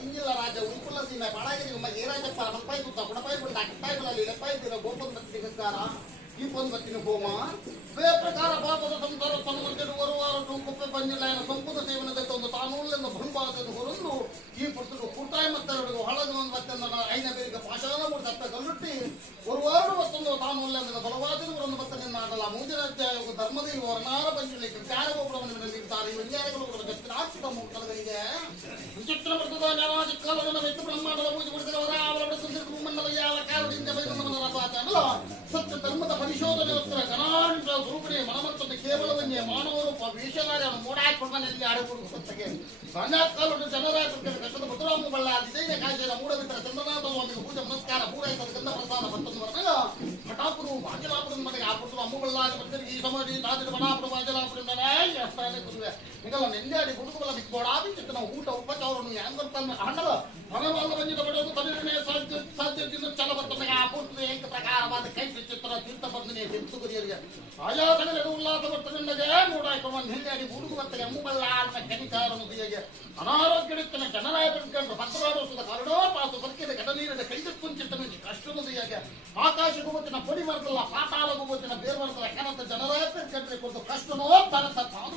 tinggi lah raja umpul lah sini pada ini rumah era aja para papai tuh tak papai pun tak papai pun lagi papai tidak gopon berarti sekarang ipon berarti ngoma beberapa apa sementara teman kedua waru kuppe banjirlaina ಸಂಪುಟ ಸೇವನದ ಒಂದು ತಾನೂಲಿನ ಭೂಭಾಗದ ಹೊರಲು ಈ ಪುಸ್ತಕ ಕೂಟಾಯ ಮತ್ತರಡು ಹಳದ ಒಂದು ಮತ್ತೊಂದು ಐನ ಬೇರಿಗೆ ಪಾಷಾಣ ಮೂರು ಸತ್ತ ಕಲ್ಲುಟ್ಟಿ ಒಂದು ವಾರು ಮತ್ತೊಂದು ತಾನೂಲಿನ ಬಲವಾದ ಒಂದು ಮತ್ತೊಂದು ನಾಡಲ ಮೂಜನ ಧರ್ಮದ ವರ್ಣಾರ ಪಂಚಲಿಕ್ಕೆ ತ್ಯಾಗವನ್ನು ನಿರ್ಮಿಸುತ್ತಾರೆ ವಿಜ್ಞಾನಿಗಳು ಕೂಡ ಗತ್ತಿನಾಚಿತ ಮೂರ್ತಗಳಿಗೆ ವಿಚಿತ್ರ ಬರ್ತದ ಜ್ಞಾನಾದಿ ಕಾಲವನ್ನು ವೆಚ್ಚ ಬ್ರಹ್ಮಾಂಡದ ಪೂಜೆ ಮಾಡಿದವರ ಅವರ ಸಂಸ್ಕೃತಿ ಮಂಡಲ ಯಾವ ಕಾರಣದಿಂದ ಬೈದಂದವರ ಪಾತಲ್ಲ ಸತ್ಯ ಧರ್ಮದ ಪರಿಶೋಧನೆಗೋಸ್ಕರ ಗಣಾಂತ ಸ್ವರೂಪಣೆ ಮನಮತ್ತೊಂದು ಕೇವಲವನ್ನೇ ಮಾನವರು ವೀಕ್ಷಣೆ ಮೂಡಾಕೊಂಡು ಆಡುವುದು ಸತ್ತಗೆ ಸಂಜಾಕಾಲವನ್ನು ಜನರ ಕಷ್ಟದ ಭದ್ರಾಮ ಬಳ್ಳ ದಿಸೈನ ಕಾಯ್ದೆಯ ಮೂಡವಿತರ ಚಂದ್ರನಾಥ ಸ್ವಾಮಿಗೆ ಪೂಜೆ ನಮಸ್ಕಾರ ಪೂರೈಸಿದ ಗಂಧ ಪ್ರಸಾದ ಮತ್ತೊಂದು ವರ್ಣಗ ಹಠಾಪುರು ಭಾಗ್ಯಲಾಪುರದ ಮನೆಗೆ ಹಾಕುವುದು ಅಮ್ಮ ಬಳ್ಳಾರಿ ಭಕ್ತರಿಗೆ ಈ ಸಮಾಧಿ ತಾಜಿನ ಬಣಾಪುರ ಭಾಗ್ಯಲಾಪುರದಿಂದಲೇ ಅಷ್ಟಾನೆ ಕುದುವೆ ಈಗಲ್ಲ ನೆಂದಾಡಿ ಗುಡುಗುಗಳ ಬಿಕ್ಕೋಡಾದಿ ಚಿತ್ತನ ಊಟ ಉಪಚಾರವನ್ನು ಹೆಂಗೊತ್ತಾನೆ ಹಣ್ಣಲ ಮನವಾದ ಬಂದಿದ ಬಡೋದು ತಮಿಳನೇ ಸಾಧ್ಯದಿಂದ ಚಲಬರ್ತನೆಗೆ ಆ ಪೂರ್ತಿ ಏಕ ಪ್ರಕಾರವಾದ ಕೈ ಚಿತ್ರ ತೀರ್ಥ ಬಂಧನೆ ತಿರುಗುರಿಯರಿಗೆ ಆಯಾ ಕಡೆಗೆ ಉಲ್ಲಾಸ ಬರ್ತನೆಗೆ ಮೂಡಾಯ್ಕೊಂಡು ನೆಂದಾಡಿ ಗುಡುಗು ಬರ್ತಗೆ ಅಮ್ಮಬಲ್ಲಾದ ಕನಿಕಾರನು ದಿಯಗೆ ಅನಾರೋಗ್ಯಕ್ಕೆ ಜನರಾಯ ಬಿಟ್ಕೊಂಡು ಪತ್ರವಾಡುವ ಕರಡೋ ಪಾಸು ಬರ್ಕಿದ ಗಡನೀರಿನ ಕೈದಕ್ಕುಂಚಿಟ್ಟನು ಕಷ್ಟನು ದಿಯಗೆ ಆಕಾಶ ಗುಬತ್ತಿನ ಪೊಡಿ ಬರ್ತಲ್ಲ ಪಾತಾಳ ಗುಬತ್ತಿನ ಬೇರು ಬರ್ತಲ್ಲ ಕನತ ಜನರಾಯ ಬಿಟ್ಕೊಂಡ್ರೆ ಕೊಟ್ಟು ಕಷ್ಟನೋ ತನತ ತಾನು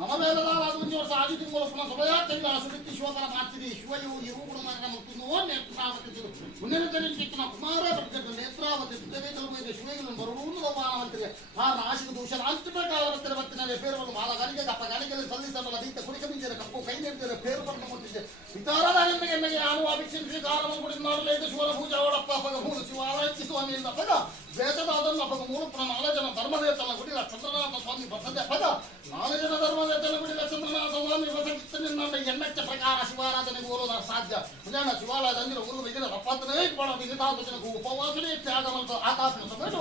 ನಮವೇಲದಾದ ಒಂದು ವರ್ಷ ಆದಿ ತಿಂಗಳ ಪುನಃ ಸಭೆಯ ಕೈಲ ಸುಡಿತಿ ಶಿವಕರ ಮಾಡ್ತಿದ್ದಿ ಶಿವಯು ಇವು ಗುಣಮಾರ್ಗ ಮುಟ್ಟಿನೋ ನೇತ್ರಾವತಿದ್ರು ಮುಂದಿನ ದಿನ ಕುಮಾರ ಬರ್ಕೊಂಡು ನೇತ್ರಾವತಿ ಸುತ್ತವೇಕಲು ಶಿವಗಳು ಬರುವುದು ಅವಮಾನವಂತಿಗೆ ಆ ನಾಶಿಕ ದೂಷಣ ಅಂತಿಮ ಕಾಲವತ್ತಿನ ಬತ್ತಿನಲ್ಲಿ ಪೇರುಗಳು ಮಾಲಗಾರಿಗೆ ಕಪ್ಪ ಗಾಳಿಗಳಲ್ಲಿ ಸಲ್ಲಿಸಬಲ್ಲ ದೀತ ಕುಡಿಕ ಮಿಂಚಿದ ಕಪ್ಪು ಕೈ ನೀಡ್ತಿದ್ದಾರೆ ಪೇರು ಪಟ್ಟು ಮುಟ್ಟಿದ್ದೆ ವಿಚಾರದ ಎಣ್ಣೆಗೆ ನಾನು ಅಭಿಕ್ಷಿಸಿ ಕಾಲವನ್ನು ಕುಡಿದು ಮಾಡಲೇದು ಶಿವನ ಪೂಜಾ ಒಳಪ್ಪ ಅಪ್ಪಗ ಮೂಲ ಶಿವಾಲಯ ಸ್ವಾಮಿಯಿಂದ ಅಪ್ಪಗ ವೇದದ ಅದನ್ನು ಅಪ್ಪಗ ಮೂಲ ಪುನಃ 4 ಜನ ಧರ್ಮದೇವತಲ್ಲ ಗುಡಿಲ ಚಂದ್ರನಾಥ ಸ್ವಾಮಿ ಬಸದೆ ಅಪ್ಪಗ 4 ಜನ ಧರ್ಮದೇವತಲ್ಲ ಗುಡಿಲ ಚಂದ್ರನಾಥ ಸ್ವಾಮಿ ಬಸಗಿತ್ತನಿಂದ ಎಣ್ಣೆಚ್ಚ ಪ್ರಕಾರ ಶಿವಾರಾಧನೆಗೆ ಹೋಗೋದು ಸಾಧ್ಯ ನಿಜಾನ ಶಿವಾಲಯದ ಅಂದ್ರೆ ಊರು ಬಿಗಿನ ರಪ್ಪತ್ತನೇ ಬಹಳ ವಿಹಿತಾತ್ಮಜನకు ಉಪವಾಸನೆ ತ್ಯಾಗವಂತ ಆಕಾಶನ ಸಮೇತ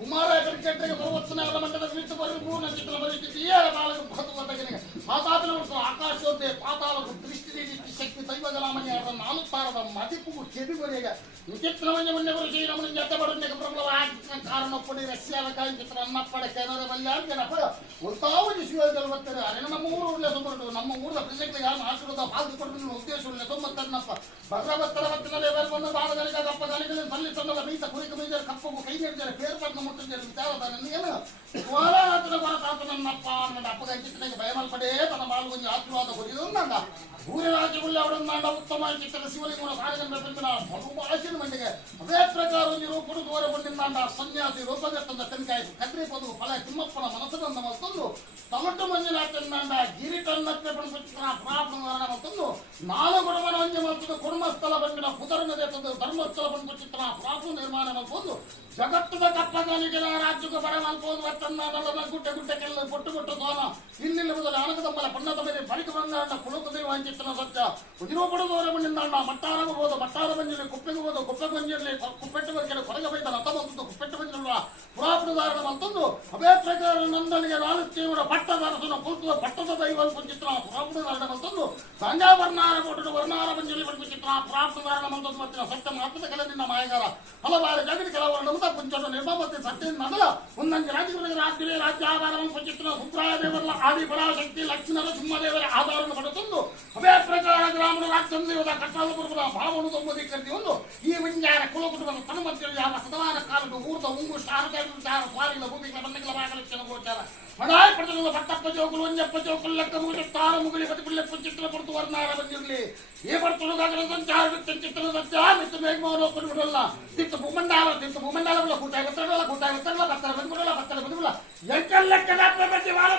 ಕುಮಾರ ಕ್ರಿಕೆಟ್ಗೆ ಪ್ರವರ್ತನೆ ಆದ ಮಂಡದ ಬಿಟ್ಟು ಬರುವ ಪೂರ್ಣ ಚಿತ್ರ ಪರಿಸ್ಥಿತಿಯೇ ಬಾಲಕ ಭಗವಂತನಿಗೆ ಮಾತಾಪಿನ ಆಕಾಶೋದ್ದೆ ಪಾತಾಳకు ದೃಷ್ಟಿ ನೀಡಿ ಶಕ್ತಿ ದೈವಜಲಾಮಣಿ ಅವರ 4 ತಾರದ ಮದಿಪು ಕೆಬಿವರೆಗೆ ವಿಚಿತ್ರವನ್ನೇ ಮುನ್ನೆವರು ಶ್ರೀರಾಮನ ಜೊತೆಬಡನೆಗೆ ಪ್ರಬಲವಾಗಿ ಕಾರಣ ಪಡಿ ರಷ್ಯಾದ ಕಾಯಿ ಚಿತ್ರ ಅನ್ನಪ್ಪಡ ಕೆನರ ಮಲ್ಯಾರ್ಜನಪ್ಪ ಒತ್ತಾವದಿ ಶಿವದಲ್ಲಿ ಬರ್ತಾರೆ ಅರೆ ನಮ್ಮ ಊರಲ್ಲೇ ಸುಮ್ಮರು ನಮ್ಮ ಊರ ಪ್ರಜೆಗಳಿಗೆ ಯಾರು ಆಶೀರ್ವಾದ ಪಾಲ್ದು ಕೊಡಬೇಕು ಉದ್ದೇಶವುಳ್ಳ ತೊಂಬತ್ತನ್ನಪ್ಪ ಭದ್ರಭತ್ತರ ಹೊತ್ತಿನಲ್ಲಿ ಬಂದ ಬಾಲಗಳಿಗೆ ಕಪ್ಪ ಗಾಳಿಗಳನ್ನು ಸಲ್ಲಿಸಲ್ಲ ಬೀತ ಕುರಿಕ ಬೀಜ ಕಪ್ಪು ಕೈ ನೀಡಿದ್ದಾರೆ ಪೇರು ಪಟ್ಟು ಮುಟ್ಟಿದ್ದಾರೆ ವಿಚಾರದ ನನಗೇನು ಕೋಲಾರತನ ಬರತಾತ ನನ್ನಪ್ಪ ಅನ್ನದ ಅಪ್ಪಗ ಚಿತ್ರನಿಗೆ ಭಯಮಲ್ಪಡೇ ತನ್ನ ಬಾಲುಗೊಂದು ಆಶೀರ್ವಾದ ಕೊರಿಯುವುದಂದ ಊರಿ ರಾಜ್ಯವುಳ್ಳ ಅವರನ್ನಾಡ ಉತ್ತಮ ಚಿತ್ರದ ಶಿವಲಿಂಗನ ಕಾರ್ಯಗಂಧ ಬೆಂಬಲ ಬಹುಭಾಷಿನ ಮಂಡಿಗೆ ಅದೇ ಪ್ರಕಾರ ಒಂದು ರೂಪುಡು ದೂರ ಬಂದಿದ್ದಾಂಡ ಸನ್ಯಾಸಿ ರೂಪದತ್ತಂದ ತೆನ್ಕಾಯಿತು ಕದ್ರಿ ಪದು ಫಲ ತಿಮ್ಮಪ್ಪನ ಮನಸ್ಸದಂದ ಮತ್ತೊಂದು ತಮಟು ಮಂಜುನಾಥಂದಾಂಡ ಗಿರಿಟನ್ನತ್ತೆ ಪಡಿಸುತ್ತಿನ ಪ್ರಾಪ್ತನ ಮತ್ತೊಂದು 4 ಗುಣಮನ ಒಂಜೆ ಮತ್ತೊಂದು ಕುಟುಂಬಸ್ಥಳ ಬಂದಿನ ಪುದರ್ನದೇ ತಂದು ಧರ್ಮಸ್ಥಳ ಬಂದ್ಬಿಟ್ಟಿನ ಪ್ರಾಪು ನಿರ್ಮಾಣ ಮಾಡ್ಬೋದು ಜಗತ್ತದ ಕಪ್ಪಗಾನಿಗೆ ರಾಜ್ಯಕ್ಕೆ ಬರ ಮಲ್ಪೋದು ವತ್ತನ್ನ ಗುಡ್ಡೆ ಗುಡ್ಡೆಗೆಲ್ಲ ಪೊಟ್ಟು ಪೊಟ್ಟು ತೋನ ಇಲ್ಲಿ ಮೊದಲು ಆನಕದಮ್ಮಲ ಪಣ್ಣದ ಮೇಲೆ ಬಳಿಕ ಬಂದಾಂಡ ಕುಳುಕುದೇ ವಂಚಿತ್ತನ ಸತ್ಯ ಉದಿರೋಪಡು ದೂರ ಬಂದಿಂದಾಂಡ ಮಟ್ಟಾರಗೂ ಹೋದ ಮಟ್ಟಾರ ಬಂಜಿರಲಿ ಕುಪ್ಪೆಗೆ ಹೋದ ಕುಪ್ಪೆ ಬಂಜಿರಲಿ ಕುಪ್ಪೆಟ್ಟು ಬರ್ಕೆರೆ ಕೊರಗೆ ಬೈದ ರಥ ಬಂತು ಕುಪ್ಪೆಟ್ಟು ಬಂಜಿರಲ್ಲ ಪುರಾಪುರದಾರನ ಮತ್ತೊಂದು ಅದೇ ಪ್ರಕಾರ ನಂದನಿಗೆ 4 ತೀವ್ರ ಪಟ್ಟದಾರಸನ ಪುಲ್ಕುವ ಪಟ್ಟದ ದೈವಲ್ ಚಿತ್ರ ಪುರಾಪುರದಾರನ ಮತ್ತೊಂದು ಸಂಜಾ ವರ್ಣಾರ ಕೊಟ್ಟು ವರ್ಣಾರ ಬಂಜಿರಲಿ ಬಡ್ಕು ಚಿತ್ರ ಪುರಾಪುರದಾರನ ಮತ್ತೊಂದು ಮತ್ತಿನ ಸತ್ಯ ಮಾತ್ರದ ಕಲೆನಿಂದ ಮಾಯಗಾರ ಹಲವಾರು ಜಗಡಿ ಕೆಲವರು ಪುಂಚದ ನಿರ್ಮಾಪತಿ ಸತ್ಯ ಮೊದಲ ಒಂದೊಂದು ರಾಜ್ಯ ರಾಜ್ಯಾಧಾರವನ್ನು ಚಿತ್ರ ಸುಬ್ರಾಯ ದೇವರ ಆದಿ ಪರಾಶಕ್ತಿ ಲಕ್ಷ್ಮಣ ಸಿಂಹದೇವರ ಆಧಾರವನ್ನು ಪಡೆದು ಅದೇ ಪ್ರಕಾರ ಗ್ರಾಮೀಣ ರಾಜ್ಯದ ಕಟ್ಟಾಲಪುರದ ಭಾವನು ತೊಂಬದಿ ಕರೆದಿಒಂದು ಈ ವಿಜ್ಞಾನ ಕುಲಕುಟುಂಬದ ತನುಮಂತ್ರಿ ಯಾವ ಸದವಾನ ಕಾಲದ ಊರ್ದ ಉಂಗು ಸ್ಟಾರ ಸ್ವಾರಿಗಳ ಭೂಮಿಗಳ ಬಣ್ಣಗಳ ಭಾಗಲಕ್ಷಣ ಗೋಚಾರ ಮಡಾಯ್ ಪಡೆದ ಪಟ್ಟಪ್ಪ ಜೋಗುಲು ಒಂಜಪ್ಪ ಜೋಗುಲು ಲೆಕ್ಕ ಮುಗಿದ ತಾರ ಮುಗಿಲಿ ಬದುಕುಳ್ಳೆಪ್ಪ ಚಿತ್ರ ಪಡೆದು ವರ್ಣಾರ ಬಂದಿರಲಿ ಈ ಬರ್ತುಳುಗಾಗಲ ಸಂಚಾರ ಚಿತ್ರ ಸತ್ಯ ಮಿತ್ತು ಮೇಘಮೋಹನ ಕೊಡುವುದಲ್ಲ ತಿತ್ತು ಭೂಮಂಡಲ ಕೂಟಾಗುತ್ತಲ್ಲ ಬರ್ತಾರೆ ಬಂದ್ಬಿಡಲ್ಲ ಎಂಟೆಲ್ಲ ಲೆಕ್ಕ ಬಂದಿ ವಾರ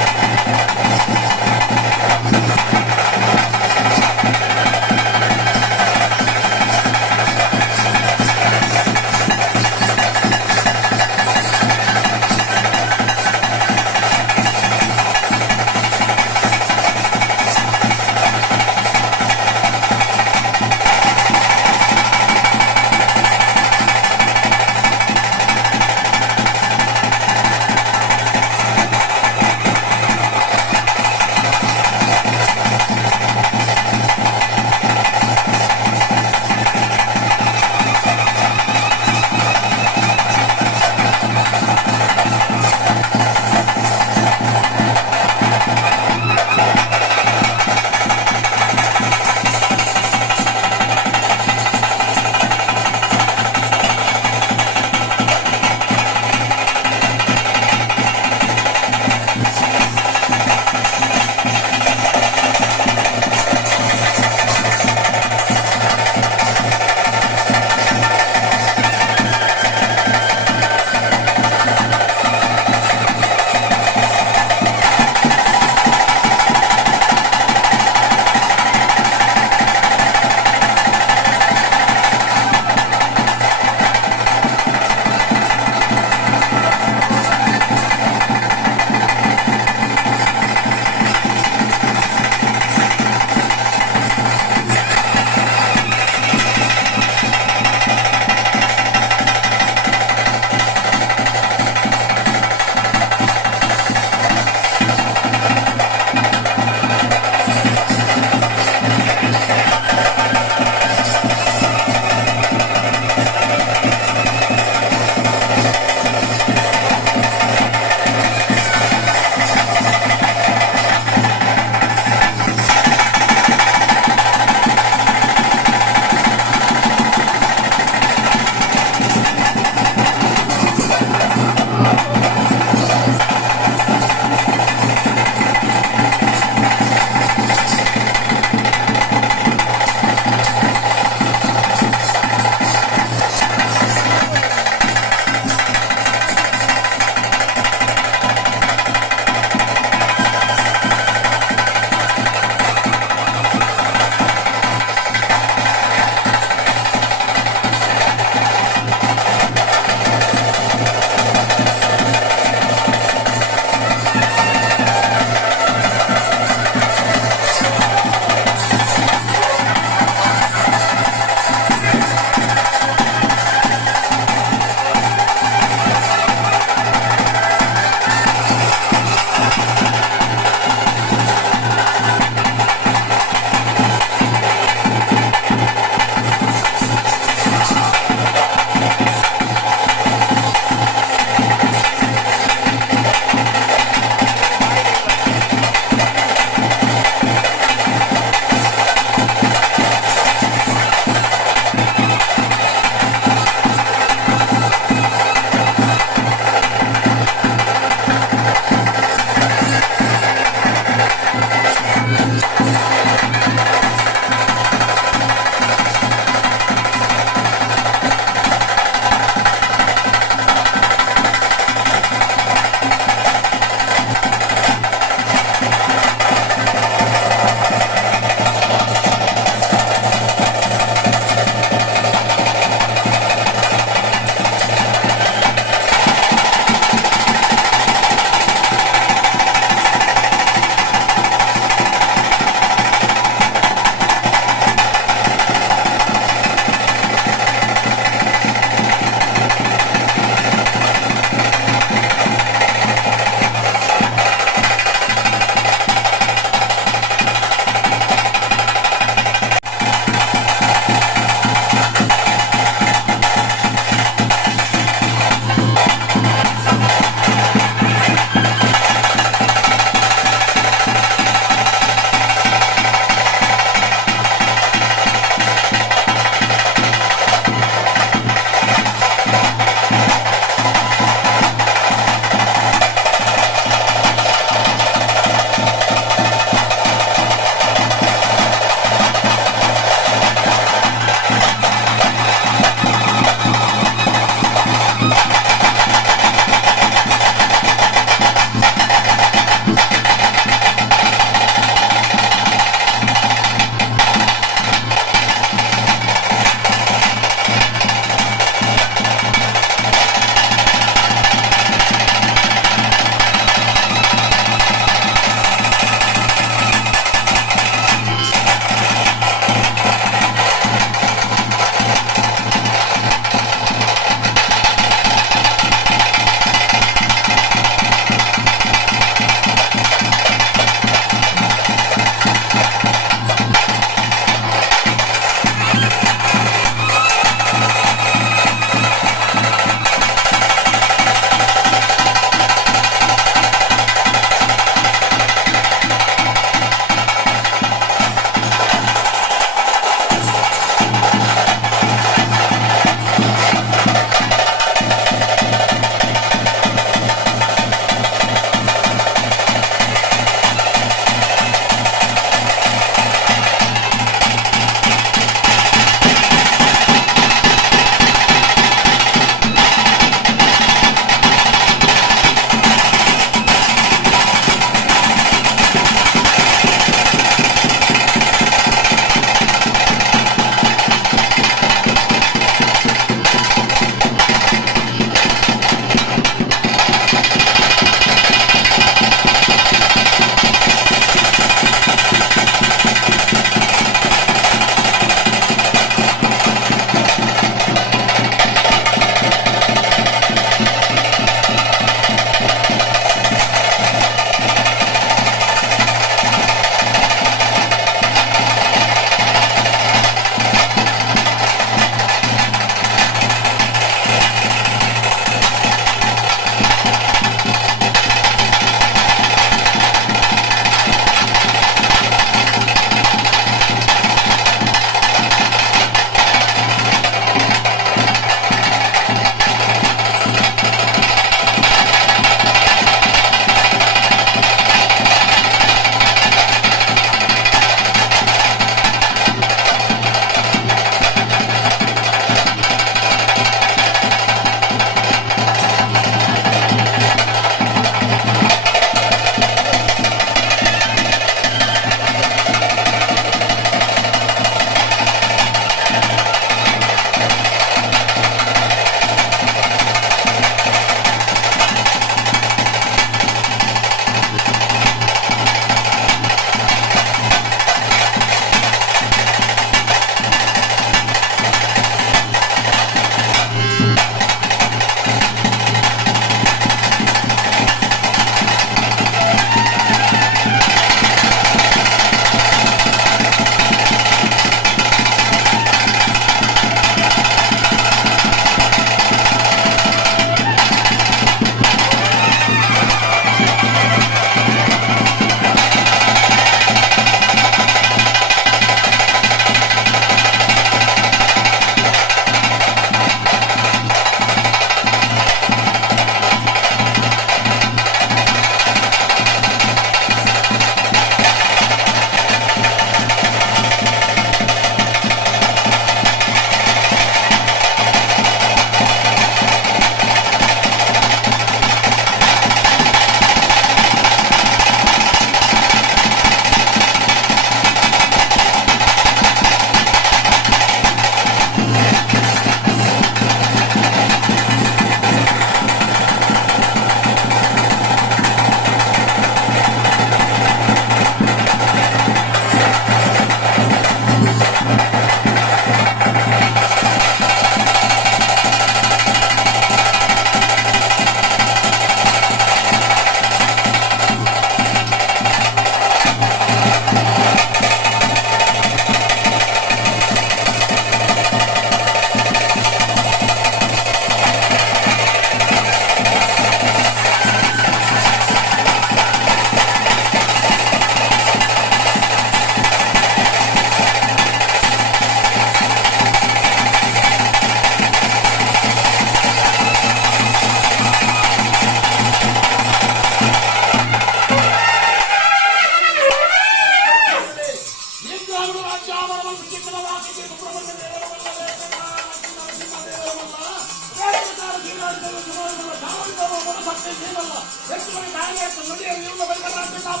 ಜೀವಲ್ಲ ಎಷ್ಟು ಮನೆ ದಾರಿ ಆಗ್ತದೆ ನೋಡಿ ಇವ್ನ ಬಗ್ಗೆ ರಾತ್ರಿ ನಾವು